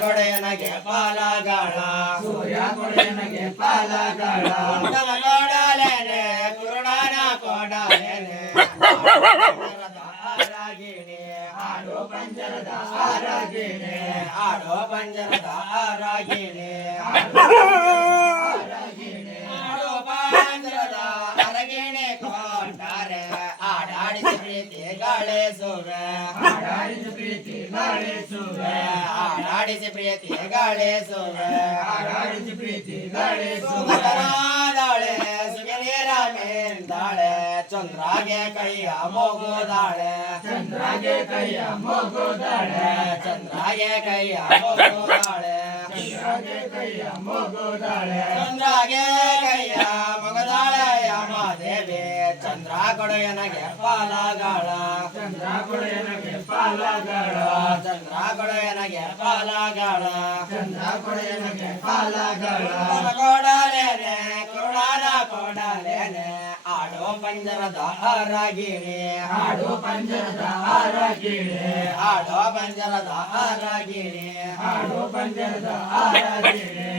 ಕೊಡೆಯನಗೆ ಪಾಲಗಾಳ. ಸೂರ್ಯ ಕೊಡೆಯನಗೆ ಪಾಲಗಾಳ. ಕುಂಡಲ ಕೊಡಲೇನೆ ಕುರುಡನ ಕೊಡಲೇನೆ. ಆರಾಗಿಣಿ ಆಡೋ ಪಂಜರದ ಆರಾಗಿಣಿ ಆಡೋ ಪಂಜರದ ಆರಾಗಿಣಿ ಆಡೋ ಪಂಜರದ ಅರಗಿಣಿ ಕೊಂಡಾರೆ ಆಡಾಡಿಸಿ ಪ್ರೀತಿ ಗಾಳಿಸುವೆ ಪ್ರೀತಿ ಗಾಳಿಸುವೆ ಆರಾಡಿಸಿ ಪ್ರೀತಿ ಗಳಿಸುವೆ. ಆರಾಡಿಸಿ ಪ್ರೀತಿ ಗಳಿಸುವೆ. ಸುಮಧುರಾದಾಳೆ ಸುಗನೀರ ಮೇಲ್ದಾಳೆ ಚಂದ್ರಾಗೆ ಕೈಯ ಮೋಗುದಾಳೆ. ಚಂದ್ರಾಗೆ ಕೈಯ ಮೋಗುದಾಳೆ. ಚಂದ್ರಾಗೆ ಕೈಯ ಮೋಗುದಾಳೆ. ಚಂದ್ರಾಗೆ ಕೈಯ ಮೋಗುದಾಳೆ. ಚಂದ್ರಾಗೆ ಕೈಯ ಮಗದಾಳೆ ಯಮಾದೇವಿ ಚಂದ್ರ ಕೊಡೆಯನಗೆ ಪಾಲಗಾಳ. ಚಂದ್ರ ಕೊಡೆಯನಗೆ ಪಾಲಗಳ. ಚಂದ್ರ ಕೊಡೆಯನಗೆ ಪಾಲಗಾಳ ಚಂದ್ರ ಕೊಡೆಯನಗೆ ಪಾಲಗಳ ಕೊಡಲೇನೆ ಕುರುಡಾನ ಕೊಡಲೇನೆ ಆಡೋ ಪಂಜರದ ಹರಗಿಣಿ ಆಡೋ ಪಂಜರದ ಆರಾಗಿಣೆ ಆಡೋ ಪಂಜರದ ಹರಗಿಣಿ ಆಡೋ ಪಂಜರದ ಆರಾಗಿಣೆ